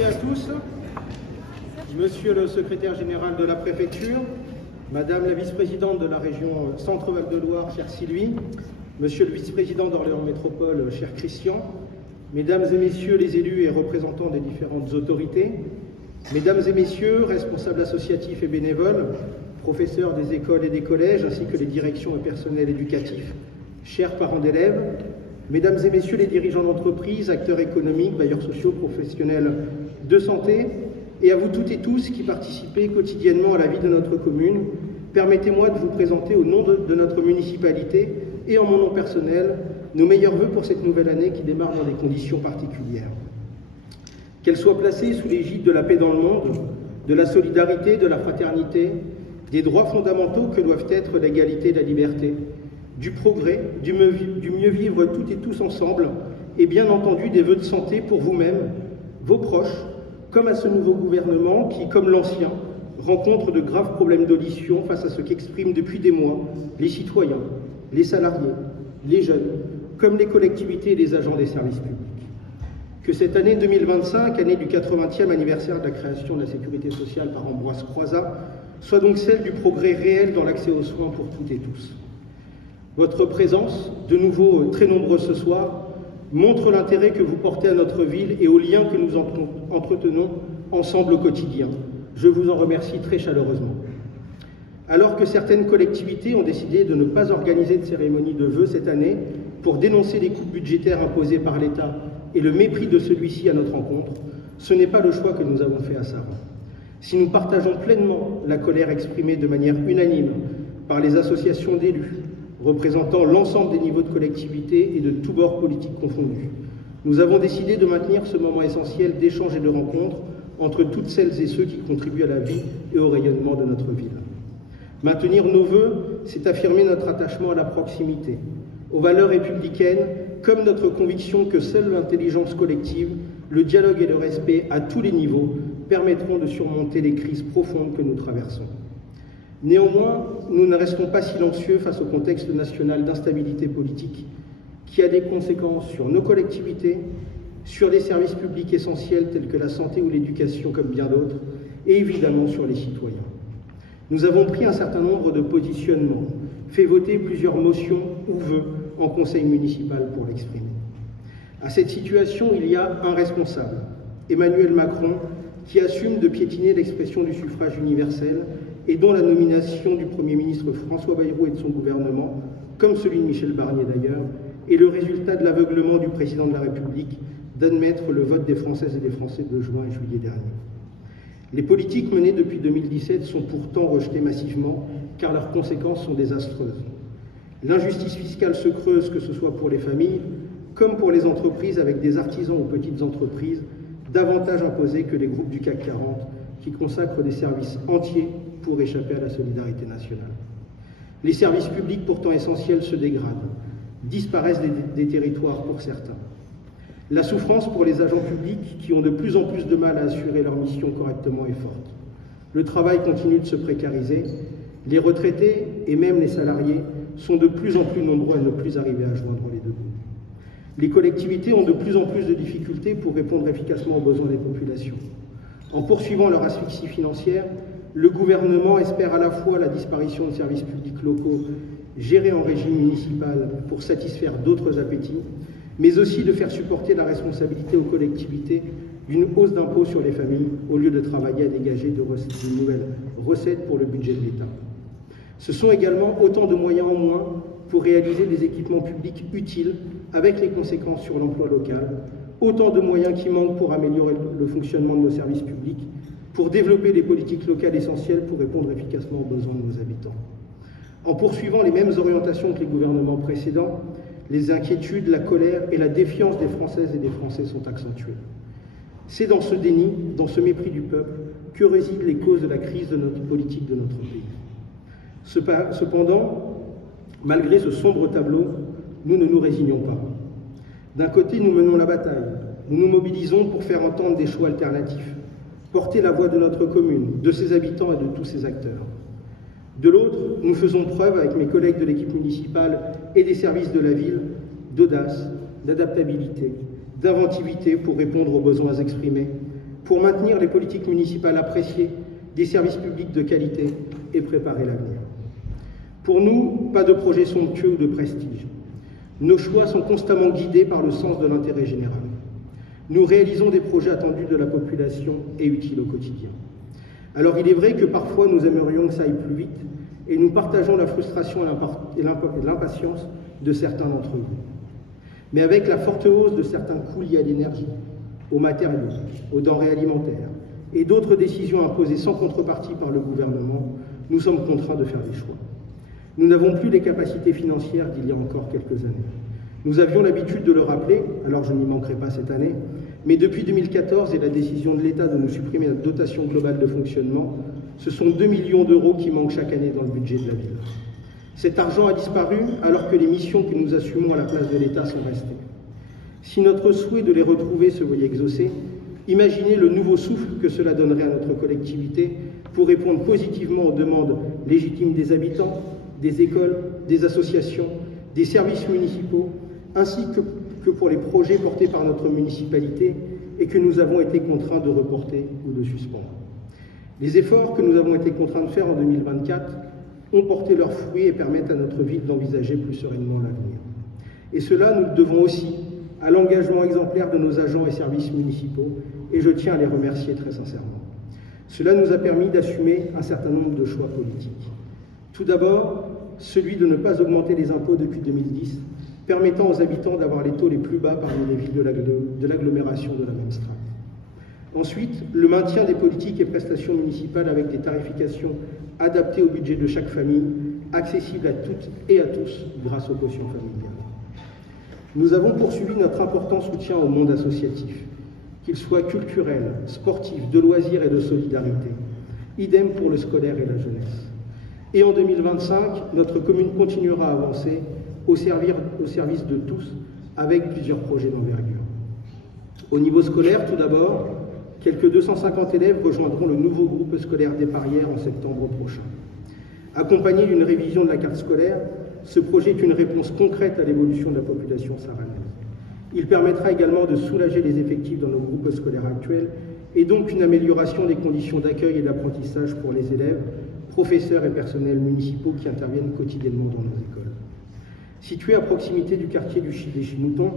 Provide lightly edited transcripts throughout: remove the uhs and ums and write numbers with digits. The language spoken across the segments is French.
Merci à tous. Monsieur le secrétaire général de la préfecture, Madame la vice-présidente de la région Centre-Val de Loire, chère Sylvie, Monsieur le vice-président d'Orléans Métropole, cher Christian, Mesdames et Messieurs les élus et représentants des différentes autorités, Mesdames et Messieurs, responsables associatifs et bénévoles, professeurs des écoles et des collèges, ainsi que les directions et personnels éducatifs, chers parents d'élèves, Mesdames et Messieurs les dirigeants d'entreprise, acteurs économiques, bailleurs sociaux, professionnels de santé, et à vous toutes et tous qui participez quotidiennement à la vie de notre commune, permettez-moi de vous présenter au nom de notre municipalité et en mon nom personnel nos meilleurs vœux pour cette nouvelle année qui démarre dans des conditions particulières. Qu'elle soit placée sous l'égide de la paix dans le monde, de la solidarité, de la fraternité, des droits fondamentaux que doivent être l'égalité et la liberté, du progrès, du mieux vivre toutes et tous ensemble, et bien entendu des vœux de santé pour vous-même, vos proches, comme à ce nouveau gouvernement qui, comme l'ancien, rencontre de graves problèmes d'audition face à ce qu'expriment depuis des mois les citoyens, les salariés, les jeunes, comme les collectivités et les agents des services publics. Que cette année 2025, année du 80e anniversaire de la création de la sécurité sociale par Ambroise Croizat, soit donc celle du progrès réel dans l'accès aux soins pour toutes et tous. Votre présence, de nouveau très nombreuse ce soir, montre l'intérêt que vous portez à notre ville et aux liens que nous entretenons ensemble au quotidien. Je vous en remercie très chaleureusement. Alors que certaines collectivités ont décidé de ne pas organiser de cérémonie de vœux cette année pour dénoncer les coupes budgétaires imposées par l'État et le mépris de celui-ci à notre encontre, ce n'est pas le choix que nous avons fait à Saran. Si nous partageons pleinement la colère exprimée de manière unanime par les associations d'élus, représentant l'ensemble des niveaux de collectivité et de tous bords politiques confondus, nous avons décidé de maintenir ce moment essentiel d'échange et de rencontre entre toutes celles et ceux qui contribuent à la vie et au rayonnement de notre ville. Maintenir nos vœux, c'est affirmer notre attachement à la proximité, aux valeurs républicaines, comme notre conviction que seule l'intelligence collective, le dialogue et le respect à tous les niveaux permettront de surmonter les crises profondes que nous traversons. Néanmoins, nous ne restons pas silencieux face au contexte national d'instabilité politique qui a des conséquences sur nos collectivités, sur les services publics essentiels tels que la santé ou l'éducation comme bien d'autres, et évidemment sur les citoyens. Nous avons pris un certain nombre de positionnements, fait voter plusieurs motions ou vœux en conseil municipal pour l'exprimer. À cette situation, il y a un responsable, Emmanuel Macron, qui assume de piétiner l'expression du suffrage universel et dont la nomination du Premier ministre François Bayrou et de son gouvernement, comme celui de Michel Barnier d'ailleurs, est le résultat de l'aveuglement du président de la République d'admettre le vote des Françaises et des Français de juin et juillet dernier. Les politiques menées depuis 2017 sont pourtant rejetées massivement car leurs conséquences sont désastreuses. L'injustice fiscale se creuse, que ce soit pour les familles comme pour les entreprises avec des artisans ou petites entreprises davantage imposées que les groupes du CAC 40 qui consacrent des services entiers pour échapper à la solidarité nationale. Les services publics pourtant essentiels se dégradent, disparaissent des territoires pour certains. La souffrance pour les agents publics qui ont de plus en plus de mal à assurer leur mission correctement est forte. Le travail continue de se précariser, les retraités et même les salariés sont de plus en plus nombreux à ne plus arriver à joindre les deux bouts. Les collectivités ont de plus en plus de difficultés pour répondre efficacement aux besoins des populations. En poursuivant leur asphyxie financière, le gouvernement espère à la fois la disparition de services publics locaux gérés en régime municipal pour satisfaire d'autres appétits, mais aussi de faire supporter la responsabilité aux collectivités d'une hausse d'impôts sur les familles au lieu de travailler à dégager de nouvelles recettes pour le budget de l'État. Ce sont également autant de moyens en moins pour réaliser des équipements publics utiles avec les conséquences sur l'emploi local, autant de moyens qui manquent pour améliorer le fonctionnement de nos services publics, pour développer des politiques locales essentielles pour répondre efficacement aux besoins de nos habitants. En poursuivant les mêmes orientations que les gouvernements précédents, les inquiétudes, la colère et la défiance des Françaises et des Français sont accentuées. C'est dans ce déni, dans ce mépris du peuple, que résident les causes de la crise de notre politique de notre pays. Cependant, malgré ce sombre tableau, nous ne nous résignons pas. D'un côté, nous menons la bataille, nous nous mobilisons pour faire entendre des choix alternatifs, porter la voix de notre commune, de ses habitants et de tous ses acteurs. De l'autre, nous faisons preuve, avec mes collègues de l'équipe municipale et des services de la ville, d'audace, d'adaptabilité, d'inventivité pour répondre aux besoins exprimés, pour maintenir les politiques municipales appréciées, des services publics de qualité et préparer l'avenir. Pour nous, pas de projet somptueux ou de prestige. Nos choix sont constamment guidés par le sens de l'intérêt général. Nous réalisons des projets attendus de la population et utiles au quotidien. Alors il est vrai que parfois nous aimerions que ça aille plus vite et nous partageons la frustration et l'impatience de certains d'entre vous. Mais avec la forte hausse de certains coûts liés à l'énergie, aux matériaux, aux denrées alimentaires et d'autres décisions imposées sans contrepartie par le gouvernement, nous sommes contraints de faire des choix. Nous n'avons plus les capacités financières d'il y a encore quelques années. Nous avions l'habitude de le rappeler, alors je n'y manquerai pas cette année, mais depuis 2014 et la décision de l'État de nous supprimer notre dotation globale de fonctionnement, ce sont 2 millions d'euros qui manquent chaque année dans le budget de la ville. Cet argent a disparu alors que les missions que nous assumons à la place de l'État sont restées. Si notre souhait de les retrouver se voyait exaucé, imaginez le nouveau souffle que cela donnerait à notre collectivité pour répondre positivement aux demandes légitimes des habitants, des écoles, des associations, des services municipaux, ainsi que pour les projets portés par notre municipalité et que nous avons été contraints de reporter ou de suspendre. Les efforts que nous avons été contraints de faire en 2024 ont porté leurs fruits et permettent à notre ville d'envisager plus sereinement l'avenir. Et cela, nous le devons aussi à l'engagement exemplaire de nos agents et services municipaux, et je tiens à les remercier très sincèrement. Cela nous a permis d'assumer un certain nombre de choix politiques. Tout d'abord, celui de ne pas augmenter les impôts depuis 2010, permettant aux habitants d'avoir les taux les plus bas parmi les villes de l'agglomération de la même strate. Ensuite, le maintien des politiques et prestations municipales avec des tarifications adaptées au budget de chaque famille, accessibles à toutes et à tous grâce aux cautions familiales. Nous avons poursuivi notre important soutien au monde associatif, qu'il soit culturel, sportif, de loisirs et de solidarité. Idem pour le scolaire et la jeunesse. Et en 2025, notre commune continuera à avancer au service de tous avec plusieurs projets d'envergure. Au niveau scolaire, tout d'abord, quelques 250 élèves rejoindront le nouveau groupe scolaire des Parières en septembre prochain. Accompagné d'une révision de la carte scolaire, ce projet est une réponse concrète à l'évolution de la population saranaise. Il permettra également de soulager les effectifs dans nos groupes scolaires actuels et donc une amélioration des conditions d'accueil et d'apprentissage pour les élèves, professeurs et personnels municipaux qui interviennent quotidiennement dans nos écoles. Situé à proximité du quartier des Chinoutons,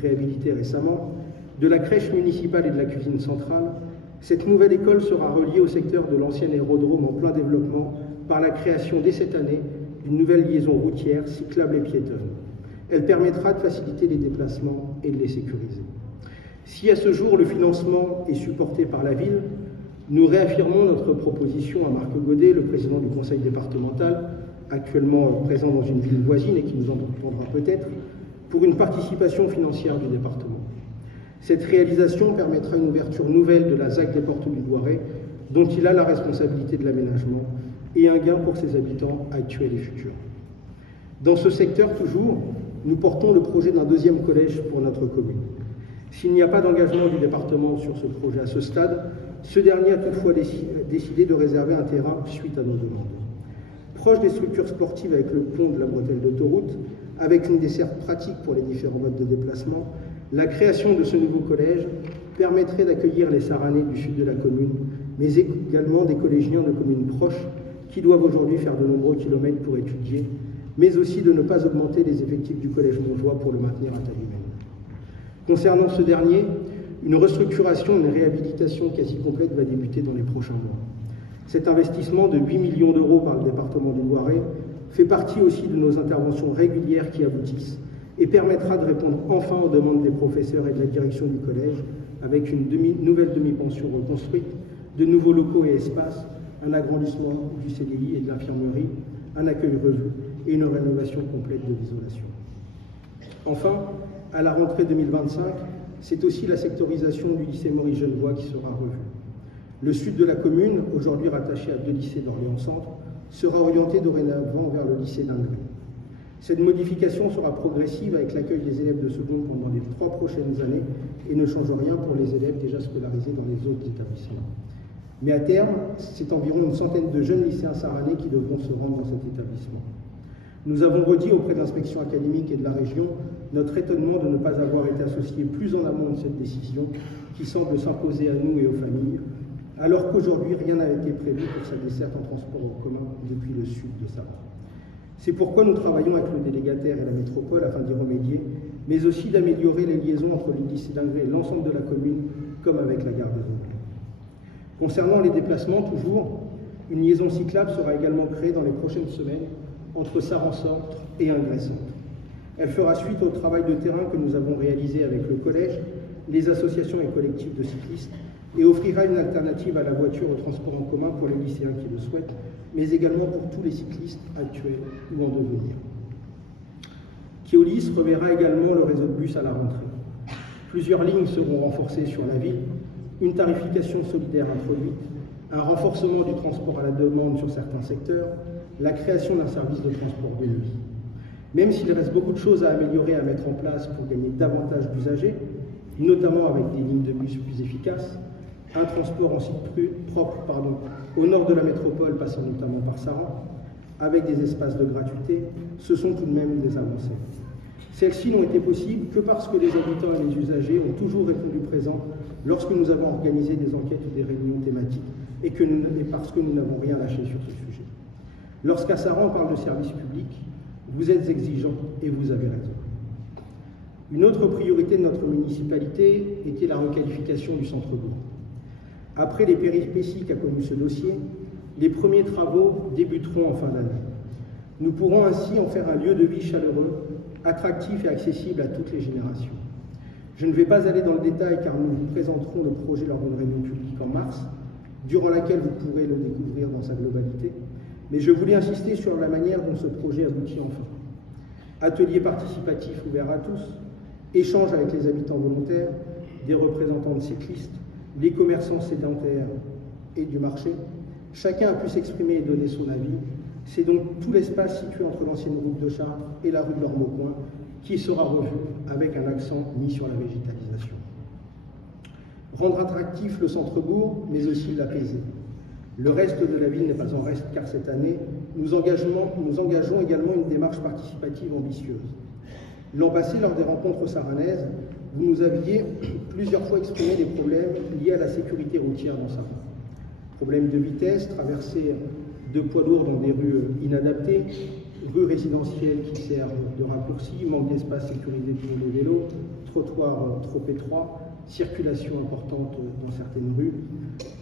réhabilité récemment, de la crèche municipale et de la cuisine centrale, cette nouvelle école sera reliée au secteur de l'ancien aérodrome en plein développement par la création dès cette année d'une nouvelle liaison routière, cyclable et piétonne. Elle permettra de faciliter les déplacements et de les sécuriser. Si à ce jour le financement est supporté par la ville, nous réaffirmons notre proposition à Marc Godet, le président du conseil départemental, actuellement présent dans une ville voisine et qui nous entendra peut-être, pour une participation financière du département. Cette réalisation permettra une ouverture nouvelle de la ZAC des Portes du Loiret, dont il a la responsabilité de l'aménagement, et un gain pour ses habitants actuels et futurs. Dans ce secteur toujours, nous portons le projet d'un deuxième collège pour notre commune. S'il n'y a pas d'engagement du département sur ce projet à ce stade, ce dernier a toutefois décidé de réserver un terrain suite à nos demandes. Proche des structures sportives avec le pont de la bretelle d'autoroute, avec une desserte pratique pour les différents modes de déplacement, la création de ce nouveau collège permettrait d'accueillir les Saranais du sud de la commune, mais également des collégiens de communes proches qui doivent aujourd'hui faire de nombreux kilomètres pour étudier, mais aussi de ne pas augmenter les effectifs du collège Montjoie pour le maintenir à taille humaine. Concernant ce dernier, une restructuration et une réhabilitation quasi complète va débuter dans les prochains mois. Cet investissement de 8 millions d'euros par le département du Loiret fait partie aussi de nos interventions régulières qui aboutissent et permettra de répondre enfin aux demandes des professeurs et de la direction du collège avec une nouvelle demi-pension reconstruite, de nouveaux locaux et espaces, un agrandissement du CDI et de l'infirmerie, un accueil revu et une rénovation complète de l'isolation. Enfin, à la rentrée 2025, c'est aussi la sectorisation du lycée Maurice Genevoix qui sera revue. Le sud de la commune, aujourd'hui rattaché à 2 lycées d'Orléans-Centre, sera orienté dorénavant vers le lycée d'Ingré. Cette modification sera progressive avec l'accueil des élèves de seconde pendant les 3 prochaines années et ne change rien pour les élèves déjà scolarisés dans les autres établissements. Mais à terme, c'est environ une centaine de jeunes lycéens saranais qui devront se rendre dans cet établissement. Nous avons redit auprès de l'inspection académique et de la région notre étonnement de ne pas avoir été associé plus en amont de cette décision qui semble s'imposer à nous et aux familles, alors qu'aujourd'hui rien n'a été prévu pour sa desserte en transport en commun depuis le sud de Saran. C'est pourquoi nous travaillons avec le délégataire et la métropole afin d'y remédier, mais aussi d'améliorer les liaisons entre le lycée d'Ingré et l'ensemble de la commune, comme avec la gare de Roubaix. Concernant les déplacements, toujours, une liaison cyclable sera également créée dans les prochaines semaines entre Saran-Centre et Ingré-Centre. Elle fera suite au travail de terrain que nous avons réalisé avec le collège, les associations et collectifs de cyclistes, et offrira une alternative à la voiture au transport en commun pour les lycéens qui le souhaitent, mais également pour tous les cyclistes actuels ou en devenir. Keolis reverra également le réseau de bus à la rentrée. Plusieurs lignes seront renforcées sur la ville, une tarification solidaire introduite, un renforcement du transport à la demande sur certains secteurs, la création d'un service de transport de nuit. Même s'il reste beaucoup de choses à améliorer et à mettre en place pour gagner davantage d'usagers, notamment avec des lignes de bus plus efficaces, un transport en site propre au nord de la métropole passant notamment par Saran, avec des espaces de gratuité, ce sont tout de même des avancées. Celles-ci n'ont été possibles que parce que les habitants et les usagers ont toujours répondu présent lorsque nous avons organisé des enquêtes ou des réunions thématiques et parce que nous n'avons rien lâché sur ce sujet. Lorsqu'à Saran on parle de service public, vous êtes exigeants et vous avez raison. Une autre priorité de notre municipalité était la requalification du centre-bourg. Après les péripéties qu'a connu ce dossier, les premiers travaux débuteront en fin d'année. Nous pourrons ainsi en faire un lieu de vie chaleureux, attractif et accessible à toutes les générations. Je ne vais pas aller dans le détail car nous vous présenterons le projet lors d'une réunion publique en mars, durant laquelle vous pourrez le découvrir dans sa globalité, mais je voulais insister sur la manière dont ce projet aboutit enfin. Atelier participatif ouvert à tous, échange avec les habitants volontaires, des représentants de cyclistes, les commerçants sédentaires et du marché. Chacun a pu s'exprimer et donner son avis. C'est donc tout l'espace situé entre l'ancienne route de Chartres et la rue de l'Ormecoin qui sera revu avec un accent mis sur la végétalisation. Rendre attractif le centre-bourg, mais aussi l'apaiser. Le reste de la ville n'est pas en reste car cette année, nous engageons également une démarche participative ambitieuse. L'an passé, lors des rencontres saranaises, vous nous aviez plusieurs fois exprimé des problèmes liés à la sécurité routière dans Saran. Problèmes de vitesse, traversée de poids lourds dans des rues inadaptées, rues résidentielles qui servent de raccourci, manque d'espace sécurisé pour les vélos, trottoirs trop étroits, circulation importante dans certaines rues,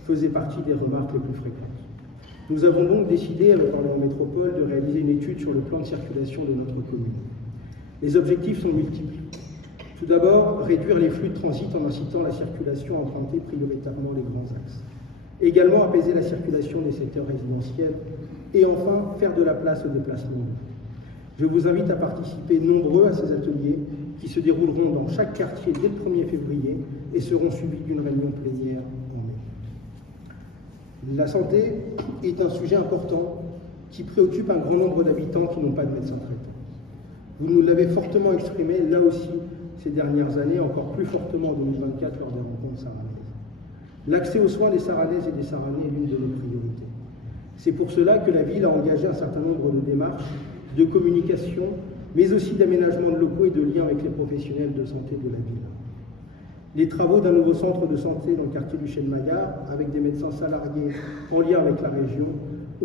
faisaient partie des remarques les plus fréquentes. Nous avons donc décidé, avec Orléans Métropole, de réaliser une étude sur le plan de circulation de notre commune. Les objectifs sont multiples. Tout d'abord, réduire les flux de transit en incitant la circulation à emprunter prioritairement les grands axes. Également, apaiser la circulation des secteurs résidentiels. Et enfin, faire de la place au déplacement. Je vous invite à participer nombreux à ces ateliers qui se dérouleront dans chaque quartier dès le 1er février et seront suivis d'une réunion plénière en mai. La santé est un sujet important qui préoccupe un grand nombre d'habitants qui n'ont pas de médecin traitant. Vous nous l'avez fortement exprimé, là aussi, ces dernières années, encore plus fortement en 2024 lors des rencontres saranaises. L'accès aux soins des Saranaises et des Saranais est l'une de nos priorités. C'est pour cela que la ville a engagé un certain nombre de démarches, de communication, mais aussi d'aménagement de locaux et de liens avec les professionnels de santé de la ville. Les travaux d'un nouveau centre de santé dans le quartier du Chêne-Maillard, avec des médecins salariés en lien avec la région,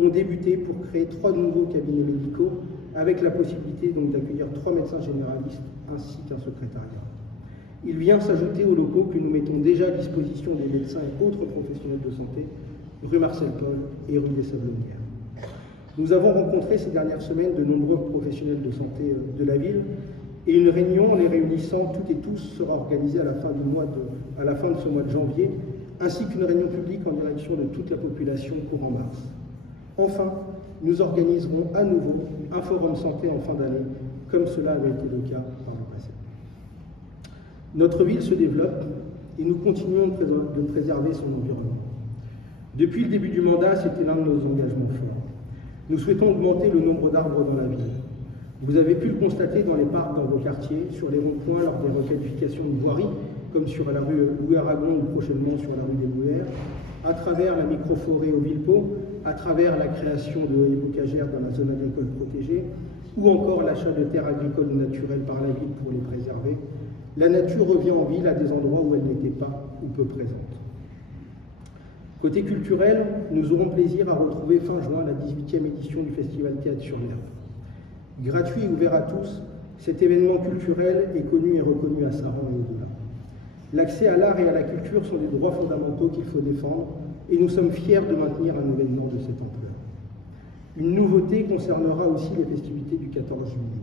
ont débuté pour créer 3 nouveaux cabinets médicaux, avec la possibilité donc d'accueillir 3 médecins généralistes ainsi qu'un secrétariat. Il vient s'ajouter aux locaux que nous mettons déjà à disposition des médecins et autres professionnels de santé, rue Marcel Paul et rue des Sablonnières. Nous avons rencontré ces dernières semaines de nombreux professionnels de santé de la ville et une réunion en les réunissant toutes et tous sera organisée à la fin de ce mois de janvier, ainsi qu'une réunion publique en direction de toute la population courant mars. Enfin, nous organiserons à nouveau un forum santé en fin d'année, comme cela avait été le cas par le passé. Notre ville se développe et nous continuons de préserver son environnement. Depuis le début du mandat, c'était l'un de nos engagements forts. Nous souhaitons augmenter le nombre d'arbres dans la ville. Vous avez pu le constater dans les parcs dans vos quartiers, sur les ronds-points lors des requalifications de voirie, comme sur la rue Louis-Aragon ou prochainement sur la rue des Mouillères, à travers la microforêt au Villepot, à travers la création de haies bocagères dans la zone agricole protégée, ou encore l'achat de terres agricoles ou naturelles par la ville pour les préserver, la nature revient en ville à des endroits où elle n'était pas ou peu présente. Côté culturel, nous aurons plaisir à retrouver fin juin la 18e édition du Festival Théâtre sur l'Herbe. Gratuit et ouvert à tous, cet événement culturel est connu et reconnu à Saran et au-delà. L'accès à l'art et à la culture sont des droits fondamentaux qu'il faut défendre et nous sommes fiers de maintenir un événement de cette ampleur. Une nouveauté concernera aussi les festivités du 14 juillet.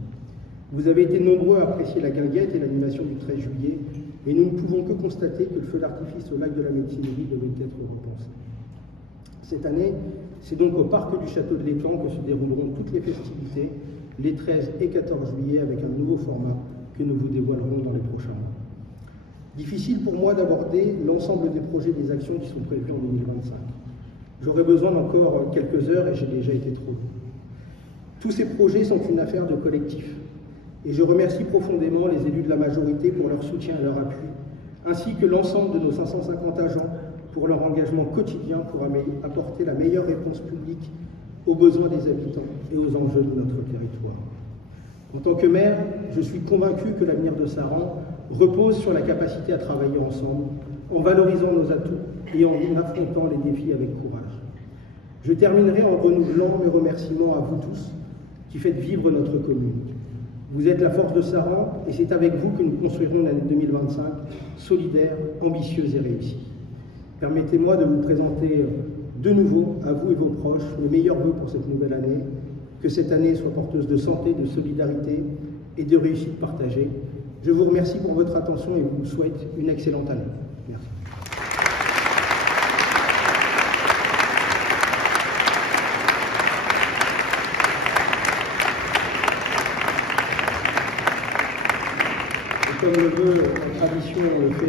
Vous avez été nombreux à apprécier la guinguette et l'animation du 13 juillet, et nous ne pouvons que constater que le feu d'artifice au lac de la Médecinerie devait être repensé. Cette année, c'est donc au parc du Château de l'Étang que se dérouleront toutes les festivités, les 13 et 14 juillet, avec un nouveau format que nous vous dévoilerons dans les prochains mois. Difficile pour moi d'aborder l'ensemble des projets et des actions qui sont prévus en 2025. J'aurais besoin d'encore quelques heures et j'ai déjà été trop long. Tous ces projets sont une affaire de collectif. Et je remercie profondément les élus de la majorité pour leur soutien et leur appui, ainsi que l'ensemble de nos 550 agents pour leur engagement quotidien pour apporter la meilleure réponse publique aux besoins des habitants et aux enjeux de notre territoire. En tant que maire, je suis convaincu que l'avenir de Saran repose sur la capacité à travailler ensemble, en valorisant nos atouts et en affrontant les défis avec courage. Je terminerai en renouvelant mes remerciements à vous tous qui faites vivre notre commune. Vous êtes la force de Saran et c'est avec vous que nous construirons l'année 2025 solidaire, ambitieuse et réussie. Permettez-moi de vous présenter de nouveau, à vous et vos proches, mes meilleurs vœux pour cette nouvelle année. Que cette année soit porteuse de santé, de solidarité et de réussite partagée. Je vous remercie pour votre attention et vous souhaite une excellente année. Merci. Comme le veut la tradition, le fait